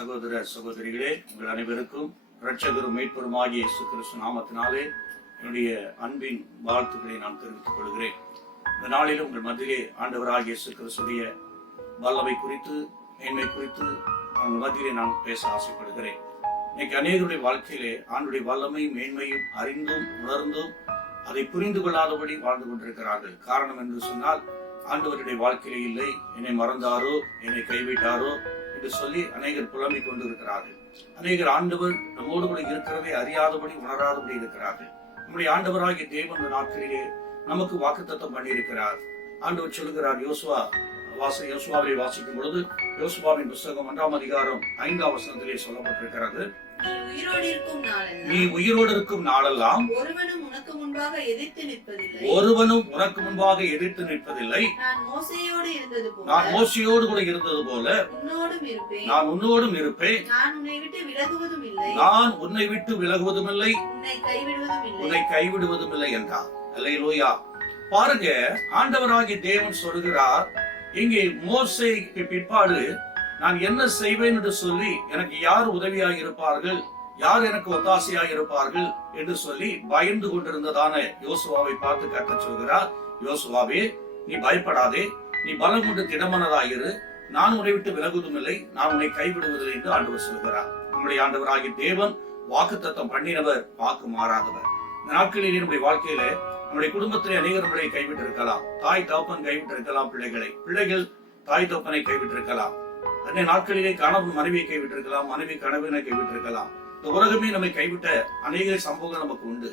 சகோதர சகோதரிகளே, உங்கள் அனைவருக்கும் இரட்சகரும் மீட்பருமாகிய இயேசு கிறிஸ்து நாமத்தினாலே என்னுடைய அன்பின் வாழ்த்துக்களை நான் தெரிவித்துக் கொள்கிறேன். இந்த நாளிலும் உங்கள் மத்தியிலே ஆண்டவராகிய இயேசு கிறிஸ்துடைய வல்லமை குறித்து, மேன்மை குறித்து உங்கள் மத்தியிலே நான் பேச ஆசைப்படுகிறேன். இன்னைக்கு அநேகருடைய வாழ்க்கையிலே ஆண்டுடைய வல்லமை மேன்மையும் அறிந்தும் உணர்ந்தும் அதை புரிந்து கொள்ளாதபடி வாழ்ந்து கொண்டிருக்கிறார்கள். காரணம் என்று சொன்னால், ஆண்டவருடைய வாழ்க்கையிலே இல்லை, என்னை மறந்தாரோ, என்னை கைவிட்டாரோ என்று சொல்லி அநேகர் புலம்பிக் கொண்டு இருக்கிறார்கள். அநேகர் ஆண்டவர் நம்மோடு கூட இருக்கிறதை அறியாதபடி உணராதபடி இருக்கிறார்கள். நம்முடைய ஆண்டவராகிய தேவன் நாட்களிலே நமக்கு வாக்குத்தத்தம் பண்ணியிருக்கிறார். ஆண்டவர் சொல்லுகிறார், யோசுவாவை வாசிக்கும் பொழுது யோசுவாவின் புஸ்தகம் 1ஆம் அதிகாரம் 5ஆம் வசனத்திலே சொல்லப்பட்டிருக்கிறது, நீ உயிரோடு இருக்கும் நாளெல்லாம் ஒருவனும் உனக்கு முன்பாக எதிர்த்து நிற்பதில்லை. நான் மோசேயோடு கூட இருந்தது போல நான் உன்னோடும் இருப்பேன். நான் உன்னை விட்டு விலகுவதும் இல்லை, உன்னை கைவிடுவதும் இல்லை என்றார். அல்லேலூயா. பாருங்க, ஆண்டவராகிய தேவன் சொல்கிறார், இங்கே மோசேக்கு பிற்பாடு நான் என்ன செய்வேன் என்று சொல்லி எனக்கு யார் உதவியாக இருப்பார்கள், யார் எனக்கு ஒத்தாசையாக இருப்பார்கள் என்று சொல்லி பயந்து கொண்டிருந்ததான யோசுவாவை பார்த்து கர்த்தர் சொல்கிறார், யோசுவாவே, நீ பயப்படாதே, நீ பலம் கொண்டு திடமனதாயிரு, நான் உன்னை விட்டு விலகுவதும் இல்லை, நான் உன்னை கைவிடுவதில்லை என்று ஆண்டவர் சொல்கிறார். நம்முடைய ஆண்டவராகிய தேவன் வாக்குத்தத்தம் பண்ணினவர், வாக்கு மாறாதவர். இந்த நாட்களில் நம்முடைய வாழ்க்கையில நம்முடைய குடும்பத்திலே அநேகர் நம்மளை கைவிட்டு இருக்கலாம். தாய் தகப்பன் கைவிட்டு இருக்கலாம் பிள்ளைகள் தாய் தகப்பனை கைவிட்டு இருக்கலாம். அன்றைய நாட்களிலே கணவன் மனைவியை கைவிட்டிருக்கலாம், மனைவி கணவனை கைவிட்டிருக்கலாம். இந்த உலகமே நம்மை கைவிட்ட அநேக சம்பவங்கள் நமக்கு உண்டு.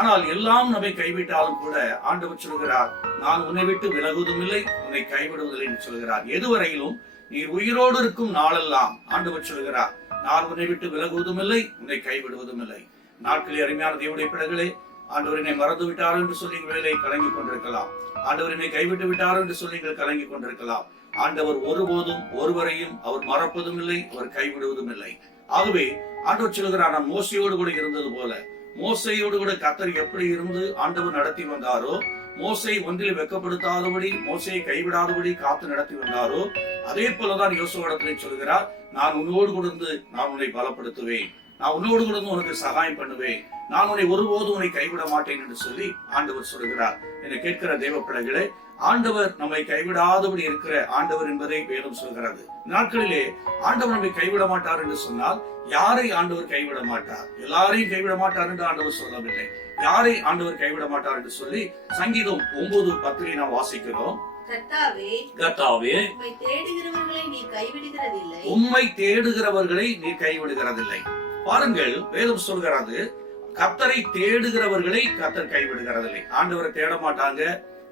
ஆனால் எல்லாம் நம்மை கைவிட்டாலும் கூட ஆண்டவர் சொல்கிறார், நான் உன்னை விட்டு விலகுவதும் இல்லை, உன்னை கைவிடுவதில்லை என்று சொல்கிறார். எதுவரையிலும் நீ உயிரோடு இருக்கும் நாளெல்லாம் ஆண்டவர் சொல்கிறார், நான் உன்னை விட்டு விலகுவதும் இல்லை, உன்னை கைவிடுவதும் இல்லை. நாட்களில் அருமையான தேவனுடைய பிள்ளைகளே, ஆண்டவர் என்னை மறந்து விட்டாரோ என்று சொல்லி வேலை கலங்கி கொண்டிருக்கலாம். ஆண்டவர் என்னை கைவிட்டு விட்டாரோ என்று சொல்லி கலங்கி கொண்டிருக்கலாம். ஆண்டவர் ஒருபோதும் ஒருவரையும் அவர் மறப்பதும் இல்லை, அவர் கைவிடுவதும் இல்லை. ஆகவே ஆண்டவர் சொல்கிறார், நான் மோசையோடு கூட இருந்தது போல, மோசையோடு கூட கர்த்தர் எப்படி இருந்து ஆண்டவர் நடத்தி வந்தாரோ, மோசை ஒன்றில் வெட்கப்படுத்தாதபடி, மோசையை கைவிடாதபடி காத்து நடத்தி வந்தாரோ, அதே போலதான் யோசுவாவிடத்திலே சொல்கிறார், நான் உன்னோடு கூட இருந்து நான் உன்னை பலப்படுத்துவேன், நான் உன்னோடு கூட உனக்கு சகாயம் பண்ணுவேன், நான் உன்னை ஒருபோதும் உன்னை கைவிட மாட்டேன் என்று சொல்லி ஆண்டவர் சொல்கிறார். என்னை கேட்கிற தேவ பிள்ளைகளே, ஆண்டவர் நம்மை கைவிடாதபடி இருக்கிற ஆண்டவர் என்பதை வேதம் சொல்கிறது. நாட்களிலே ஆண்டவர் நம்மை கைவிட மாட்டார் என்று சொன்னால், யாரை ஆண்டவர் கைவிட மாட்டார்? எல்லாரையும் கைவிட மாட்டார் என்று ஆண்டவர் சொல்லவில்லை. யாரை ஆண்டவர் கைவிட மாட்டார் என்று சொல்லி சங்கீதம் 9:10 நாம் வாசிக்கிறோம். கர்த்தாவே, உம்மை தேடுகிறவர்களை நீ கைவிடுகிறதில்லை. பாருங்கள், வேதம் சொல்கிறது, கர்த்தரை தேடுகிறவர்களை கர்த்தர் கைவிடுகிறதில்லை. ஆண்டவரை தேட மாட்டாங்க,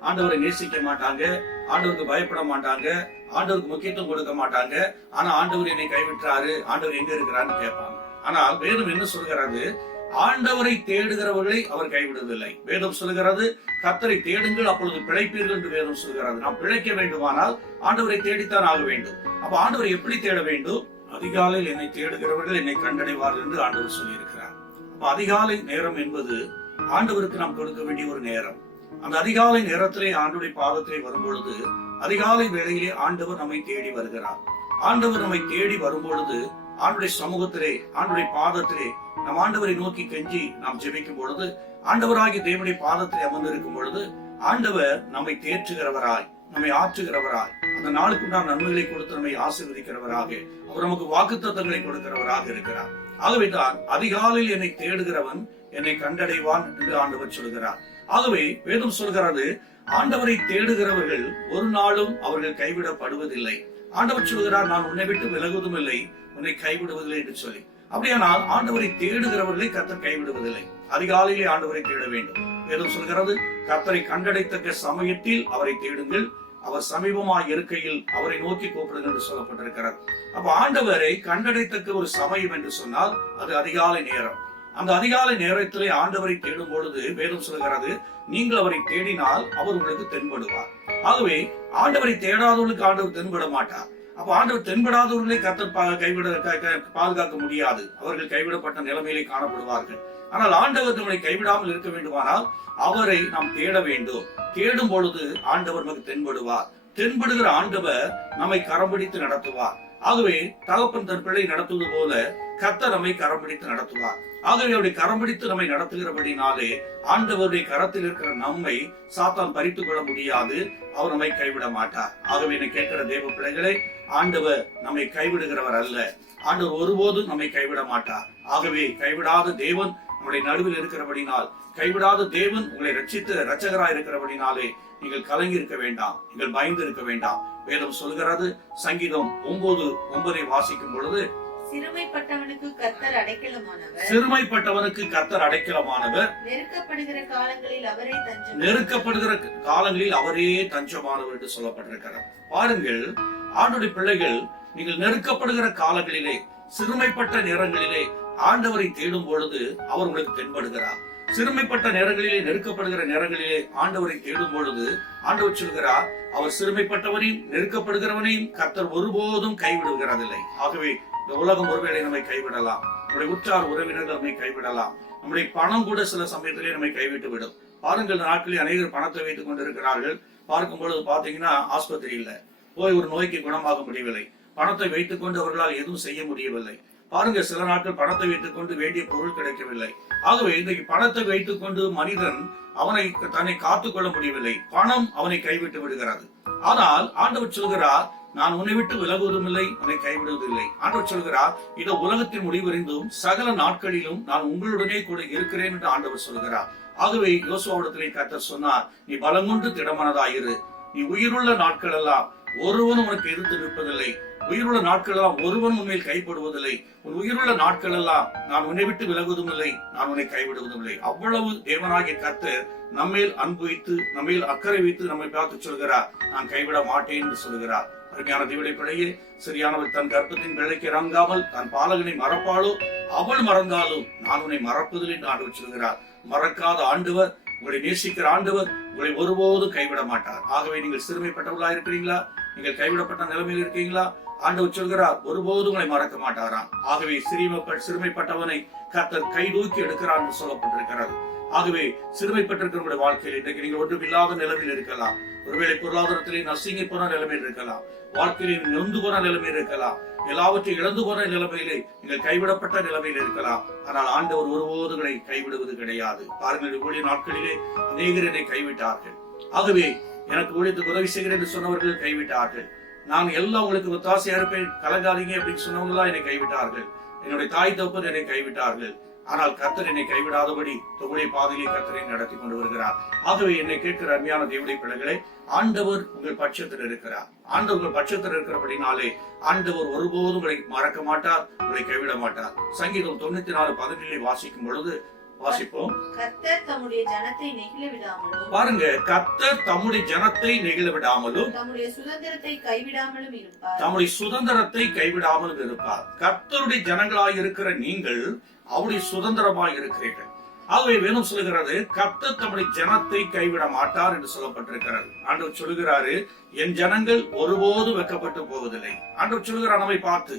ஆண்டவரை நேசிக்க மாட்டாங்க, ஆண்டவருக்கு பயப்பட மாட்டாங்க, ஆண்டவருக்கு முக்கியத்துவம் கொடுக்க மாட்டாங்க. ஆனா ஆண்டவர் என்னை கைவிட்டாரு, ஆண்டவர் எங்க இருக்கிறான்னு கேட்பாங்க. ஆனால் வேதம் என்ன சொல்கிறது? ஆண்டவரை தேடுகிறவர்களை அவர் கைவிடுவதில்லை. வேதம் சொல்கிறது, கர்த்தரை தேடுங்கள், அப்பொழுது பிழைப்பீர்கள் என்று வேதம் சொல்கிறது. நாம் பிழைக்க வேண்டுமானால் ஆண்டவரை தேடித்தான் ஆக வேண்டும். அப்ப ஆண்டவரை எப்படி தேட வேண்டும்? அதிகாலையில் என்னை தேடுகிறவர்கள் என்னை கண்டடைவார்கள் என்று ஆண்டவர் சொல்லியிருக்கிறார். அப்ப அதிகாலை நேரம் என்பது ஆண்டவருக்கு நாம் கொடுக்க வேண்டிய ஒரு நேரம். அந்த அதிகாலை நேரத்திலே ஆண்டவருடைய பாதத்திலே வரும் பொழுது, அதிகாலை வேளையிலே ஆண்டவர் நம்மை தேடி வருகிறார். ஆண்டவர் நம்மை தேடி வரும் பொழுது, ஆண்டவருடைய சமூகத்திலே, ஆண்டவருடைய பாதத்திலே நம் ஆண்டவரை நோக்கி கெஞ்சி நாம் ஜெபிக்கும் பொழுது, ஆண்டவராகிய தேவனுடைய பாதத்திலே அமர்ந்திருக்கும் பொழுது, ஆண்டவர் நம்மை தேற்றுகிறவராய், நம்மை ஆற்றுகிறவராய், அந்த நாளுக்குண்டான நன்மைகளை கொடுத்து நம்மை ஆசீர்வதிக்கிறவராக, அவர் நமக்கு வாக்குத்தத்தங்களை கொடுக்கிறவராக இருக்கிறார். ஆகவேதான் அதிகாலையில் என்னை தேடுகிறவன் என்னை கண்டடைவான் என்று ஆண்டவர் சொல்கிறார். ஆகவே வேதம் சொல்கிறது, ஆண்டவரை தேடுகிறவர்கள் ஒரு நாளும் அவர்கள் கைவிடப்படுவதில்லை. ஆண்டவர் சொல்கிறார், நான் உன்னை விட்டு விலகுவதும் இல்லை, உன்னை கைவிடுவதில்லை என்று சொல்லி. அப்படியானால் ஆண்டவரை தேடுகிறவர்களை கர்த்தர் கைவிடுவதில்லை. அதிகாலையிலே ஆண்டவரை தேட வேண்டும். வேதம் சொல்கிறது, கர்த்தரை கண்டடைத்தக்க சமயத்தில் அவரை தேடுங்கள், அவர் சமீபமாய் இருக்கையில் அவரை நோக்கி கூப்பிடுங்கள் என்று சொல்லப்பட்டிருக்கிறார். அப்ப ஆண்டவரை கண்டடைத்தக்க ஒரு சமயம் என்று சொன்னால் அது அதிகாலை நேரம். அந்த அதிகாலை நேரத்திலே ஆண்டவரை தேடும் பொழுது வேதம் சொல்கிறது, நீங்கள் அவரை தேடினால் அவர் உங்களுக்கு தென்படுவார். ஆகவே ஆண்டவரை தேடாதவர்களுக்கு ஆண்டவர் தென்பட மாட்டார். அப்ப ஆண்டவர் தென்படாதவர்களை கர்த்தர் பாதுகாக்க முடியாது. அவர்கள் கைவிடப்பட்ட நிலைமையிலே காணப்படுவார்கள். ஆனால் ஆண்டவர் நம்மை கைவிடாமல் இருக்க வேண்டுமானால் அவரை நாம் தேட வேண்டும். தேடும் பொழுது ஆண்டவர் நமக்கு தென்படுவார். தென்படுகிற ஆண்டவர் நம்மை கரம் பிடித்து நடத்துவார். ஆகவே தகப்பன் தன் பிள்ளை நடத்துவது போல கர்த்தர் நம்மை கரம் பிடித்து நடத்துவார். ஆகவே அவருடைய கரம் பிடித்து நம்மை நடத்துகிறபடினாலே ஆண்டவருடைய கரத்தில் இருக்கிற நம்மை சாத்தான் பறித்துக் கொள்ள முடியாது. அவர் நம்மை கைவிட மாட்டார். ஆகவே என்னை கேட்கிற தேவ பிள்ளைகளே, ஆண்டவர் நம்மை கைவிடுகிறவர் அல்ல. ஆண்டவர் ஒருபோதும் நம்மை கைவிட மாட்டார். ஆகவே கைவிடாத தேவன் நம்முடைய நடுவில் இருக்கிறபடினால், கைவிடாத தேவன் உங்களை ரட்சித்து இரட்சகராய் இருக்கிறபடினாலே நீங்கள் கலங்கி இருக்க வேண்டாம், நீங்கள் பயந்து இருக்க வேண்டாம். வேதம் சொல்கிறது, சங்கீதம் 9:9 வாசிக்கும் பொழுது, சிறுமைப்பட்டவனுக்கு கர்த்தர் அடைக்கலமானவர், சிறுமைப்பட்டவனுக்கு கர்த்தர் அடைக்கலமானவர், நெருக்கப்படுகிற காலங்களில் அவரே தஞ்சம், நெருக்கப்படுகிற காலங்களில் அவரே தஞ்சமானவர் என்று சொல்லப்பட்டிருக்கிறார். பாருங்கள், ஆண்டுடைய பிள்ளைகள், நீங்கள் நெருக்கப்படுகிற காலங்களிலே, சிறுமைப்பட்ட நேரங்களிலே ஆண்டவரை தேடும் பொழுது அவர் உங்களுக்கு தென்படுகிறார். சிறுமைப்பட்ட நேரங்களிலே, நெருக்கப்படுகிற நேரங்களிலே ஆண்டவரை தேடும் பொழுது ஆண்டவர் சொல்கிறார், அவர் சிறுமைப்பட்டவனையும் நெருக்கப்படுகிறவனையும் கர்த்தர் ஒருபோதும் கைவிடுகிறதில்லை. ஆகவே இந்த உலகம் ஒருவேளை நம்மை கைவிடலாம், நம்முடைய உற்றார் உறவினர்கள் நம்மை கைவிடலாம், நம்முடைய பணம் கூட சில சமயத்திலே நம்மை கைவிட்டு விடும். பாருங்கள், நாட்களில் அநேகர் பணத்தை வைத்துக் கொண்டிருக்கிறார்கள். பார்க்கும் பொழுது பாத்தீங்கன்னா ஆஸ்பத்திரி இல்ல, போய் ஒரு நோய்க்கு குணமாக முடியவில்லை, பணத்தை வைத்துக் கொண்டு அவர்களால் எதுவும் செய்ய முடியவில்லை. பாருங்க, சில நாட்கள் பணத்தை வைத்துக் கொண்டு வேண்டிய பொருள் கிடைக்கவில்லை. ஆகவே இன்றைக்கு பணத்தை வைத்துக் கொண்டு மனிதன் தன்னை காத்துக் கொள்ள முடியவில்லை, பணம் அவனை கைவிட்டு விடுகிறது. ஆனால் ஆண்டவர் சொல்கிறார், நான் உன்னை விட்டு விலகுவதும் இல்லை, உன்னை கைவிடுவதில்லை. ஆண்டவர் சொல்கிறார், இதோ உலகத்தின் முடிவறிந்தும் சகல நாட்களிலும் நான் உங்களுடனே கூட இருக்கிறேன் என்று ஆண்டவர் சொல்கிறார். ஆகவே யோசுவாவிடத்திலே கர்த்தர் சொன்னார், நீ பலங்கொண்டு திடமனதாயிரு, நீ உயிருள்ள நாட்கள் எல்லாம் ஒருவனும் உனக்கு எதிர்த்து நிற்பதில்லை, உயிருள்ள நாட்கள் எல்லாம் ஒருவன் உண்மையில் கைப்படுவதில்லை, உன் உயிருள்ள நாட்கள் எல்லாம் நான் உன்னை விட்டு விலகுவதும் இல்லை, நான் உன்னை கைவிடுவதும் இல்லை. அவ்வளவு தேவனாகிய கர்த்தர் நம்மேல் அன்பு வைத்து, நம்மேல் அக்கறை வைத்து நம்மை பார்த்து சொல்கிறார், நான் கைவிட மாட்டேன் என்று சொல்கிறார். அருமையான தேவனுடைய பிள்ளையே, சரியானவள் தன் கர்ப்பத்தின் பிள்ளைக்கு இறங்காமல் தன் பாலகனை மறப்பாளோ, அவள் மறந்தாலும் நான் உன்னை மறப்பதில்லை என்று ஆண்டவர் சொல்கிறார். மறக்காத ஆண்டவர், உங்களை நேசிக்கிற ஆண்டவர் உங்களை ஒருபோதும் கைவிட மாட்டார். ஆகவே நீங்கள் சிறுமைப்பட்டவர்களா இருக்கிறீங்களா? நீங்கள் கைவிடப்பட்ட நிலைமையில் இருக்கீங்களா? ஆண்டவர் சொல்கிறார், ஒருபோதும் உங்களை மறக்க மாட்டாராம். ஆகவே சிறுமைப்பட்டவனை கர்த்தர் கை தூக்கி எடுக்கிறார் என்று சொல்லப்பட்டிருக்கிறது. ஆகவே சிறுமைப்பட்டிருக்கிற வாழ்க்கையில் இன்றைக்கு நீங்கள் ஒன்றும் இல்லாத நிலைமையில் இருக்கலாம், ஒருவேளை பொருளாதாரத்திலே நசுங்கி போன நிலைமையில் இருக்கலாம், வாழ்க்கையிலே நொந்து போன நிலைமையில் இருக்கலாம், எல்லாவற்றையும் இழந்து போன நிலைமையிலே நீங்கள் கைவிடப்பட்ட நிலைமையில் இருக்கலாம். ஆனால் ஆண்டவர் ஒருபோதுகளை கைவிடுவது கிடையாது. பாருங்கள், ஊழிய நாட்களிலே அநேகர் என்னை கைவிட்டார்கள். ஆகவே எனக்கு ஊழியத்துக்கு உதவி செய்கிறேன் என்று சொன்னவர்கள் கைவிட்டார்கள். நான் எல்லாம் உங்களுக்கு ஒத்தாசையா இருப்பேன், கலங்காதீங்க அப்படின்னு சொன்னவங்களா என்னை கைவிட்டார்கள். என்னுடைய தாய் தகப்பன் என்னை கைவிட்டார்கள். ஆனால் கர்த்தர் என்னை கைவிடாதபடி தம்முடைய பாதையை கர்த்தரை நடத்தி கொண்டு வருகிறார். ஆகவே என்னை கேட்கிற அருமையான தேவனுடைய பிள்ளைகளே, ஆண்டவர் உங்கள் பட்சத்தில் இருக்கிறார். ஆண்டவர் உங்கள் பட்சத்தில் இருக்கிறபடினாலே ஆண்டவர் ஒருபோதும் உங்களை மறக்க மாட்டார், உங்களை கைவிட மாட்டார். சங்கீதம் 94:17 வாசிக்கும் பொழுது வாசிப்போம், கர்த்தர் தம்முடைய ஜனத்தை நெகிழ விடாமலும், பாருங்க, கர்த்தர் தம்முடைய ஜனத்தை நெகிழ விடாமலும் தம்முடைய சுதந்திரத்தை கைவிடாமலும் இருப்பார், தம்முடைய சுதந்திரத்தை கைவிடாமலும் இருப்பார். கர்த்தருடைய ஜனங்களாய் இருக்கிற நீங்கள் அவருடைய சுதந்திரமாய் இருக்கிறீர்கள். ஆகவே வேணும் சொல்லுகிறது, கர்த்தர் தம்முடைய ஜனத்தை கைவிட மாட்டார் என்று சொல்லப்பட்டிருக்கிறது. ஆண்டவர் சொல்லுகிறாரு, என் ஜனங்கள் ஒருபோதும் வெட்கப்பட்டு போவதில்லை. ஆண்டவர் சொல்லுகிறார் நம்மை பார்த்து,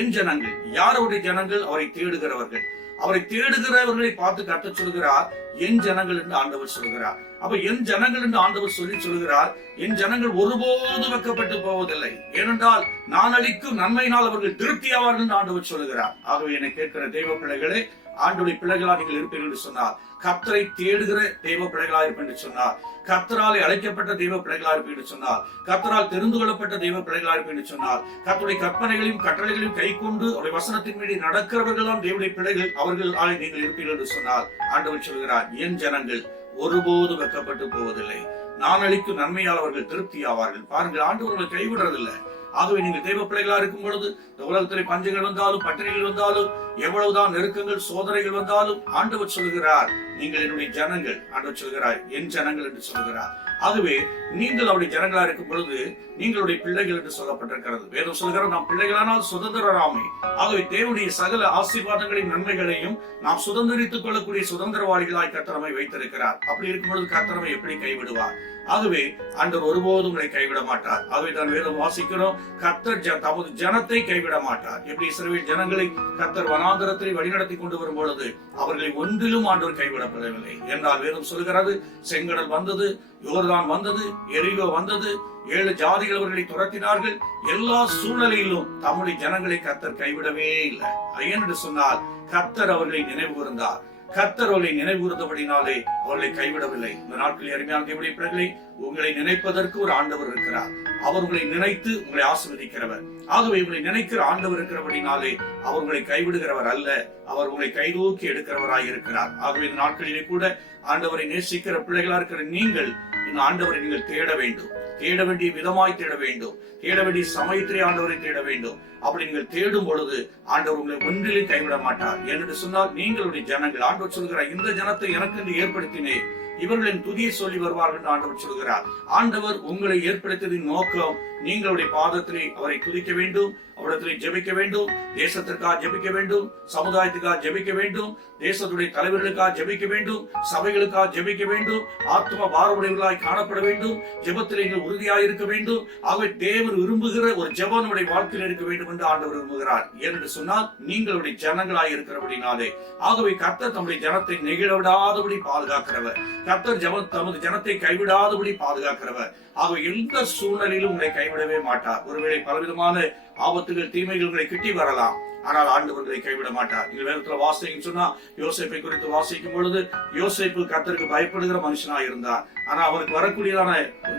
என் ஜனங்கள். யாருடைய ஜனங்கள்? அவரை தேடுகிறவர்கள். அவரை தேடுகிறவர்களை பார்த்து கர்த்தர் சொல்கிறார், என் ஜனங்கள் என்று ஆண்டவர் சொல்கிறார். அப்ப என் ஜனங்கள் என்று ஆண்டவர் சொல்கிறார், என் ஜனங்கள் ஒருபோதும் வெட்கப்பட்டு போவதில்லை, ஏனென்றால் நான் அளிக்கும் நன்மையினால் அவர்கள் திருப்தி ஆவார்கள் என்று ஆண்டவர் சொல்கிறார். ஆகவே என்னை கேட்கிற தெய்வ பிள்ளைகளே, ஆண்டவருடைய பிள்ளைகளா நீங்கள் இருப்பீர்கள் என்று சொன்னார், கர்த்தரை தேடுகிற தெய்வ பிள்ளைகளா இருப்பேன் என்று சொன்னார், கர்த்தராலே அழைக்கப்பட்ட தெய்வ பிள்ளைகளா இருப்பேன் என்று சொன்னார், கர்த்தரால் தெரிந்து கொள்ளப்பட்ட தெய்வ பிள்ளைகளா இருப்பேன் என்று சொன்னார், கர்த்தருடைய கற்பனைகளையும் கட்டளைகளையும் கை கொண்டு அவருடைய வசனத்தின் மீது நடக்கிறவர்கள் தான் தேவனுடைய பிள்ளைகள், அவர்கள் நீங்கள் இருப்பீர்கள் என்று சொன்னார். ஆண்டவர் சொல்கிறார், என் ஜனங்கள் ஒருபோது வெட்கப்பட்டு போவதில்லை, நான் அளிக்கும் நன்மையால் அவர்கள் திருப்தி ஆவார்கள். பாருங்கள், ஆண்டவர்கள் கைவிடுறதில்லை. ஆகவே நீங்கள் தெய்வ பிள்ளைகளா இருக்கும் பொழுது இந்த உலகத்திலே பஞ்சங்கள் வந்தாலும், பட்டினிகள் வந்தாலும், எவ்வளவுதான் நெருக்கங்கள் சோதனைகள் வந்தாலும் ஆண்டவர் சொல்கிறார், நீங்கள் என்னுடைய ஜனங்கள். ஆண்டவர் சொல்கிறார், என் ஜனங்கள் என்று சொல்கிறார். ஆகவே நீங்கள் அவருடைய ஜனங்களா இருக்கும் பொழுது நீங்களுடைய பிள்ளைகள் என்று சொல்லப்பட்டிருக்கிறது. வேதம் சொல்கிற நாம் பிள்ளைகளானால் சுதந்திரராமை. ஆகவே தேவனுடைய சகல ஆசீர்வாதங்களையும் நன்மைகளையும் நாம் சுதந்திரித்துக் கொள்ளக்கூடிய சுதந்திரவாளிகளாய் கர்த்தர் நம்மை வைத்திருக்கிறார். அப்படி இருக்கும் பொழுது கர்த்தர் நம்மை எப்படி கைவிடுவார்? ஆகவே ஆண்டவர் ஒருபோதும் உங்களை கைவிட மாட்டார். ஆகவே தான் வேதம் வாசிக்கிறோம், கர்த்தர் தமது ஜனத்தை கைவிட மாட்டார். எப்படி இஸ்ரவேல் ஜனங்களை கர்த்தர் வனாந்தரத்தை வழிநடத்தி கொண்டு வரும் பொழுது அவர்களை ஒன்றிலும் ஆண்டவர் கைவிடப்படவில்லை என்றால் வேதம் சொல்கிறது, செங்கடல் வந்தது, யோர்தான் வந்தது, எரிகோ வந்தது, 7 ஜாதிகள் அவர்களை துரத்தினார்கள். எல்லா சூழ்நிலையிலும் தம்முடைய ஜனங்களை கர்த்தர் கைவிடவே இல்லை. ஏனென்று சொன்னால் கர்த்தர் அவர்களை நினைவு கூர்ந்தார். கர்த்தர் அவர்களை நினைவு கூர்ந்தபடினாலே அவர்களை கைவிடவில்லை. இந்த நாட்களில் அருமையான தேவனுடைய பிள்ளைகளை, உங்களை நினைப்பதற்கு ஒரு ஆண்டவர் இருக்கிறார். அவர் உங்களை நினைத்து உங்களை ஆசீர்வதிக்கிறவர். ஆகவே உங்களை நினைக்கிற ஆண்டவர் இருக்கிறபடினாலே அவர் உங்களை கைவிடுகிறவர் அல்ல, அவர் உங்களை கைதூக்கி எடுக்கிறவராய் இருக்கிறார். ஆகவே இந்த நாட்களிலே கூட ஆண்டவரை நேசிக்கிற பிள்ளைகளா இருக்கிற நீங்கள் இந்த ஆண்டவரை நீங்கள் தேட வேண்டும். தேட வேண்டிய விதமாய் தேட வேண்டும். தேட வேண்டிய சமயத்திலே ஆண்டவரை தேட வேண்டும். அப்படி நீங்கள் தேடும் பொழுது ஆண்டவர் உங்களை ஒன்றிலே கைவிட மாட்டார். என்று சொன்னால் நீங்களுடைய ஜனங்கள். ஆண்டவர் சொல்கிறார், இந்த ஜனத்தை எனக்கு என்று ஏற்படுத்தினேன், இவர்களின் துதியை சொல்லி வருவார்கள் என்று ஆண்டவர் சொல்கிறார். ஆண்டவர் உங்களை ஏற்படுத்தியதின் நோக்கம் நீங்களுடைய பாதத்திலே அவரை துதிக்க வேண்டும், அவரிடத்திலே ஜெபிக்க வேண்டும், தேசத்திற்காக ஜெபிக்க வேண்டும், சமுதாயத்துக்காக ஜெபிக்க வேண்டும், தேசத்துடைய தலைவர்களுக்காக ஜெபிக்க வேண்டும், சபைகளுக்காக ஜெபிக்க வேண்டும், ஆத்ம பாரவுடையவர்களாய் காணப்பட வேண்டும், ஜெபத்திலே நீங்கள் உறுதியாக இருக்க வேண்டும். ஆகவே தேவன் விரும்புகிற ஒரு ஜெபம் நம்முடைய வாழ்க்கையில் இருக்க வேண்டும் என்று ஆண்டவர் விரும்புகிறார். என்று சொன்னால் நீங்களுடைய ஜனங்களாய் இருக்கிறபடினாலே. ஆகவே கர்த்தர் தம்முடைய ஜனத்தை நெகிழ விடாதபடி பாதுகாக்கிறவர். கர்த்தர் தமது ஜனத்தை கைவிடாதபடி பாதுகாக்கிறவர். ஆகவே எந்த சூழ்நிலையிலும் உங்களை கைவிடவே மாட்டார். ஒருவேளை பலவிதமான ஆபத்துகள், தீமைகள் உங்களை கிட்டி வரலாம், ஆனால் ஆண்டவர்களை கைவிட மாட்டார். நீங்கள் வேதத்துல வாசிங்கன்னு சொன்னா யோசேப்பை குறித்து வாசிக்கும் பொழுது, யோசேப்பு கர்த்தருக்கு பயப்படுகிற மனுஷனாக இருந்தார். ஆனா அவருக்கு வரக்கூடியதான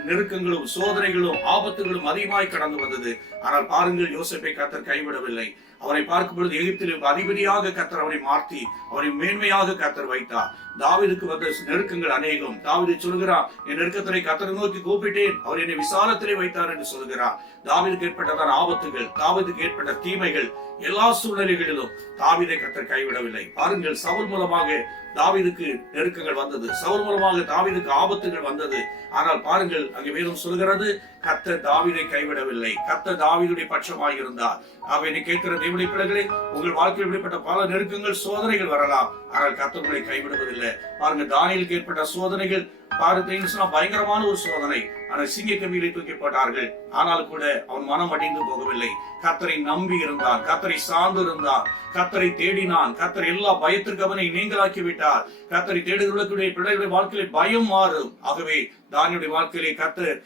நெருக்கங்களும் சோதனைகளும் ஆபத்துகளும் அதிகமாய் கடந்து வந்தது. ஆனால் பாருங்கள், யோசேப்பை கர்த்தர் கைவிடவில்லை. அவரை பார்க்கும் பொழுது எகிப்தில் அதிபதியாக கர்த்தர் அவரை மாற்றி அவரை மேன்மையாக கர்த்தர் வைத்தார். தாவீதுக்கு வந்த நெருக்கங்கள் அநேகம். தாவீது சொல்கிறார், என் நெருக்கத்திலே கர்த்தரை நோக்கி கூப்பிட்டேன், அவர் என்னை விசாலத்திலே வைத்தார் என்று சொல்கிறார். தாவீதுக்கு ஏற்பட்டதான ஆபத்துகள், தாவீதுக்கு ஏற்பட்ட தீமைகள், எல்லா சூழ்நிலைகளிலும் தாவீதை கர்த்தர் கைவிடவில்லை. பாருங்கள், சவுல் மூலமாக தாவீதுக்கு நெருக்கங்கள் வந்தது, சவுல் மூலமாக தாவீதுக்கு ஆபத்துகள் வந்தது. ஆனால் பாருங்கள், அங்கே வேதம் சொல்கிறது, கர்த்தர் தாவீதை கைவிடவில்லை. கர்த்தர் தாவீதுடைய பட்சமாக இருந்தார். ஆகவே நீ கேட்கிற தேவனுடைய பிள்ளைகளே, உங்கள் வாழ்க்கையில் இப்படிப்பட்ட பல நெருக்கங்கள், சோதனைகள் வரலாம், ஆனால் கர்த்தர் உங்களை கைவிடுவதில்லை. பாருங்க, தானியேலுக்கு ஏற்பட்ட சோதனைகள் பாருங்க, பயங்கரமான ஒரு சோதனை. ஆனால் சிங்க கம்பியிலே தூக்கி போட்டார்கள். ஆனால் கூட அவன் மனம் அடிந்து போகவில்லை. கர்த்தரை நம்பி இருந்தான், கர்த்தரை சார்ந்து இருந்தான், கர்த்தரை தேடினான். கர்த்தர் எல்லா பயத்திற்கு அவனை நீங்களாக்கி விட்டார். கர்த்தரை தேடுகிறவர்களுடைய பிள்ளைகளுடைய வாழ்க்கையிலே பயம் மாறும். ஆகவே தானியேலுடைய வாழ்க்கையிலே கர்த்தர்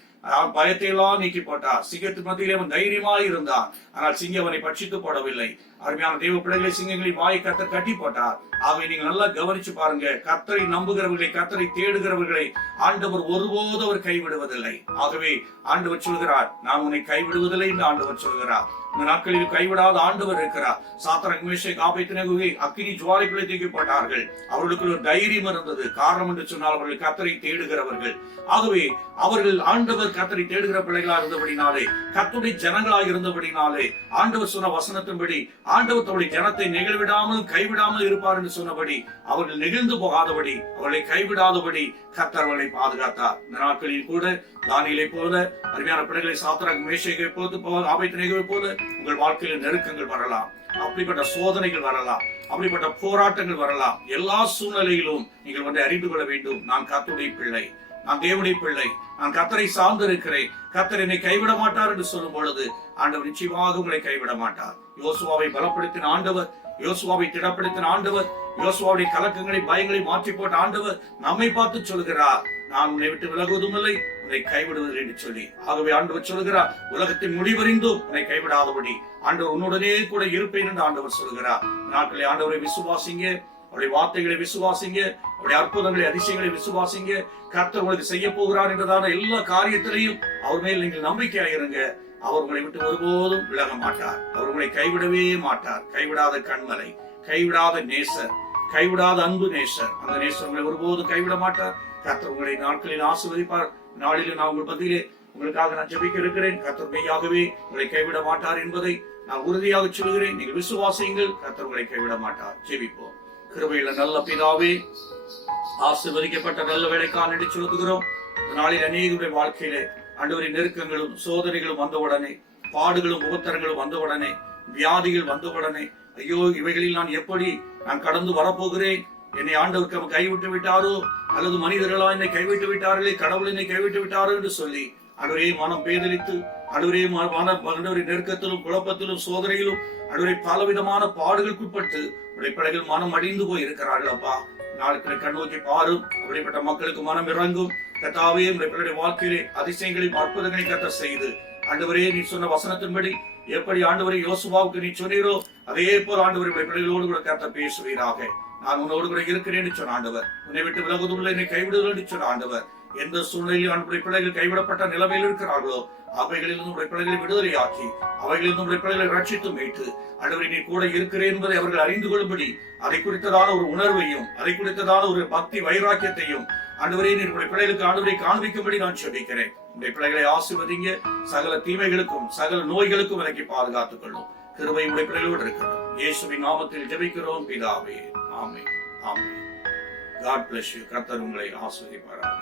பயத்தை எல்லாம் நீக்கி போட்டார். சிங்கத்து மத்தியிலே அவன் தைரியமாக இருந்தான். ஆனால் சிங்கம் அவனை பட்சித்து போடவில்லை. அருமையான தேவ பிள்ளைகளை சிங்கங்களின் வாயை கர்த்தர் கட்டி போட்டார். ஆகவே நீங்க நல்லா கவனிச்சு பாருங்க, கர்த்தரை நம்புகிறவர்களை, கர்த்தரை தேடுகிறவர்களை ஆண்டவர் ஒருபோது அவர் கைவிடுவதில்லை. ஆகவே ஆண்டவர் சொல்கிறார், நான் உன்னை கைவிடுவதில்லை என்று ஆண்டவர் சொல்கிறார். இந்த நாட்களில் கைவிடாத ஆண்டவர் இருக்கிறார். சாத்ராக் மேஷாக் ஆபேத்நேகோவை அக்கினி ஜுவாலைக்குள்ளே தூக்கி போட்டார்கள். அவர்களுக்கு ஒரு தைரியம் இருந்தது. காரணம் என்று சொன்னால் அவர்கள் கர்த்தரை தேடுகிறவர்கள். ஆகவே அவர்கள் ஆண்டவர் கர்த்தரை தேடுகிற பிள்ளைகளாக இருந்தபடினாலே, கர்த்தருடைய ஜனங்களாக இருந்தபடினாலே, ஆண்டவர் சொன்ன வசனத்தின்படி ஆண்டவர் தம்முடைய ஜனத்தை நெகிழ்விடாமல் கைவிடாமல் இருப்பார் என்று சொன்னபடி அவர்கள் நெகிழ்ந்து போகாதபடி, அவர்களை கைவிடாதபடி கர்த்தர் அவர்களை பாதுகாத்தார். இந்த நாட்களில் கூட தானியேலை போல, அருமையான பிள்ளைகளை சாத்ராக் மேஷாக்கை போல, ஆபேத்நேகோவை போல உங்கள் வாழ்க்கையில் நெருக்கங்கள் வரலாம், அப்படிப்பட்ட சோதனைகள் வரலாம், அப்படிப்பட்ட போராட்டங்கள் வரலாம். எல்லா சூழ்நிலையிலும் நீங்கள் அறிந்து கொள்ள வேண்டும், நான் கர்த்தருடைய பிள்ளை, நான் தேவனுடைய பிள்ளை, நான் கர்த்தரை சார்ந்து இருக்கிறேன், கர்த்தர் என்னை கைவிட மாட்டார் என்று சொல்லும் பொழுது ஆண்டவர் நிச்சயமாக உங்களை கைவிட மாட்டார். யோசுவாவை பலப்படுத்தின ஆண்டவர், யோசுவாவை திடப்படுத்தின ஆண்டவர், யோசுவாவுடைய கலக்கங்களை, பயங்களை மாற்றி போட்ட ஆண்டவர் நம்மை பார்த்து சொல்கிறார், நான் உன்னை விட்டு விலகுவதும் இல்லை, உன்னை கைவிடுவதில்லை என்று சொல்லி. ஆகவே ஆண்டவர் சொல்கிறார், உலகத்தின் முடிவறிந்தும் உன்னை கைவிடாதபடி ஆண்டவர் உன்னுடனே கூட இருப்பேன் என்று ஆண்டவர் சொல்கிறார். நாட்களை ஆண்டவரை விசுவாசிங்க, அவருடைய வார்த்தைகளை விசுவாசிங்க, அவருடைய அற்புதங்களை, அதிசயங்களை விசுவாசிங்க. கர்த்தர் உங்களுக்கு செய்ய போகிறார் என்றதான எல்லா காரியத்திலையும் அவர் மேல் நீங்கள் நம்பிக்கையாயிருங்க. அவர் உங்களை விட்டு ஒருபோதும் விலக மாட்டார். அவர் உங்களை கைவிடவே மாட்டார். கைவிடாத கண்மலை, கைவிடாத நேசர், கைவிடாத அன்பு நேசர். அந்த நேசர் உங்களை ஒருபோதும் கைவிட மாட்டார். கர்த்தர் உங்களை நாட்களில் ஆசீர்வதிப்பார். நாளில் நான் உங்கள் பதிலே உங்களுக்காக நான் ஜெபிக்க இருக்கிறேன். கர்த்தர் மெய்யாகவே உங்களை கைவிட மாட்டார் என்பதை நான் உறுதியாக சொல்கிறேன். நீங்கள் விசுவாசியுங்கள், கர்த்தர் உங்களை கைவிட மாட்டார். ஜெபிப்போம். கிருபையுள்ள நல்ல பிதாவே, ஆசீர்வதிக்கப்பட்ட நல்ல வேலைக்காக நன்றி செலுத்துகிறோம். நாளில் அநேகருடைய வாழ்க்கையிலே ஆண்டவரின் நெருக்கங்களும் சோதனைகளும் வந்தவுடனே, பாடுகளும் உபத்திரங்களும் வந்தவுடனே, வியாதிகள் வந்தவுடனே, ஐயோ இவைகளில் நான் கடந்து வரப்போகிறேன், என்னை ஆண்டவர் கைவிட்டு விட்டாரோ, அல்லது மனிதர்களா என்னை கைவிட்டு விட்டார்களே, கடவுள் என்னை கைவிட்டு விட்டாரோ என்று சொல்லி ஆண்டவரே மனம் பேதலித்து ஆண்டவரே ஆண்டவரே நெருக்கத்திலும் குழப்பத்திலும் சோதனையிலும் ஆண்டவரே பலவிதமான பாடுகளுக்குட்பட்டு உடைய பிள்ளைகள் மனம் அடிந்து போய் இருக்கிறார்கள் அப்பா. நாட்களை கண்ணோக்கி பாரும். அப்படிப்பட்ட மக்களுக்கு மனம் இறங்கும் கர்த்தாவே. உடைய பிள்ளைடைய வாழ்க்கையிலே அதிசயங்களையும் அற்புதங்களையும் கர்த்தர் செய்து ஆண்டவரே நீ சொன்ன வசனத்தின்படி எப்படி ஆண்டவரே யோசுவாவுக்கு நீ சொன்னீரோ அதே போல ஆண்டவரே பிள்ளைகளோடு கூட கர்த்தர் பேசுவீராக. நான் உன்னோடு கூட இருக்கிறேன்னு சொன்ன ஆண்டவர், உன்னை விட்டு விலகுவதில்லை, என்னை கைவிடுவதில்லை சொன்ன ஆண்டவர். எந்த சூழ்நிலையில் ஆண்டவருடைய பிள்ளைகள் கைவிடப்பட்ட நிலைமையில் இருக்கிறார்களோ அவைகளிலிருந்து உடைய பிள்ளைகளை விடுதலையாக்கி அவைகளிலிருந்து உடைய பிள்ளைகளை ரட்சித்து மீட்டு ஆண்டவரே நீ கூட இருக்கிறேன் என்பதை அவர்கள் அறிந்து கொள்ளும்படி அதை குறித்ததான ஒரு உணர்வையும் அதை குறித்ததான ஒரு பக்தி வைராக்கியத்தையும் ஆண்டவரே நீ உடைய பிள்ளைகளுக்கு ஆண்டவரை காண்பிக்கும்படி நான் செபிக்கிறேன். உடைய பிள்ளைகளை ஆசீர்வதிங்க. சகல தீமைகளுக்கும் சகல நோய்களுக்கும் விலக்கி பாதுகாத்துக் கொள்ளும். கிருபை உடைய பிள்ளைகளோடு இருக்கட்டும். இயேசுவின் நாமத்தில் ஜெபிக்கிறோம் பிதாவே. ஆமென். ஆமென். God bless you. கர்த்தர் உங்களை ஆசீர்வதிப்பாராக.